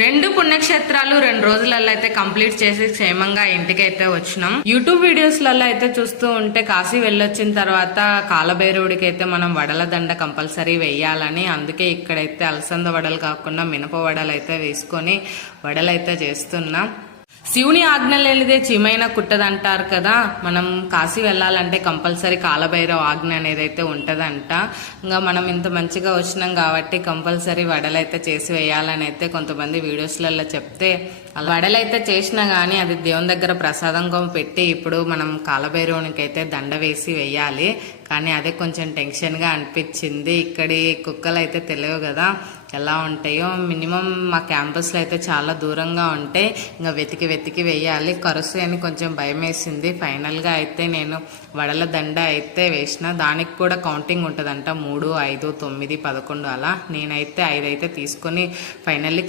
రెండు పుణ్యక్షేత్రాలు రెండు రోజులలో అయితే కంప్లీట్ చేసి క్షేమంగా ఇంటికి అయితే వచ్చినాం. యూట్యూబ్ వీడియోస్లలో అయితే చూస్తూ ఉంటే కాశీ వెళ్ళొచ్చిన తర్వాత కాలభైరవుడికి అయితే మనం వడల దండ కంపల్సరీ వేయాలని అందుకే ఇక్కడైతే అలసంద వడలు కాకుండా మినప వడలు అయితే వేసుకొని వడలైతే చేస్తున్నాం. శివుని ఆజ్ఞ లేనిదే చీమైన కుట్టదంటారు కదా. మనం కాశీ వెళ్ళాలంటే కంపల్సరీ కాలభైరవ ఆజ్ఞ అనేది అయితే ఉంటదంట. ఇంకా మనం ఇంత మంచిగా వచ్చినాం కాబట్టి కంపల్సరీ వడలైతే చేసి వేయాలని అయితే కొంతమంది వీడియోస్లలో చెప్తే వడలైతే చేసినా కానీ అది దేవుని దగ్గర ప్రసాదంగా పెట్టి ఇప్పుడు మనం కాలభైరవునికి అయితే దండ వేసి వేయాలి. కానీ అదే కొంచెం టెన్షన్గా అనిపించింది. ఇక్కడి కుక్కలు అయితే తెలియవు కదా ఎలా ఉంటాయో. మినిమం మా క్యాంపస్లో అయితే చాలా దూరంగా ఉంటే ఇంకా వెతికి వెతికి వేయాలి కరుసు అని కొంచెం భయం వేసింది ఫైనల్గా అయితే నేను వడల దండ అయితే వేసిన. దానికి కూడా కౌంటింగ్ ఉంటుందంట మూడు ఐదు తొమ్మిది పదకొండు అలా. నేనైతే ఐదు అయితే తీసుకొని ఫైనల్లీ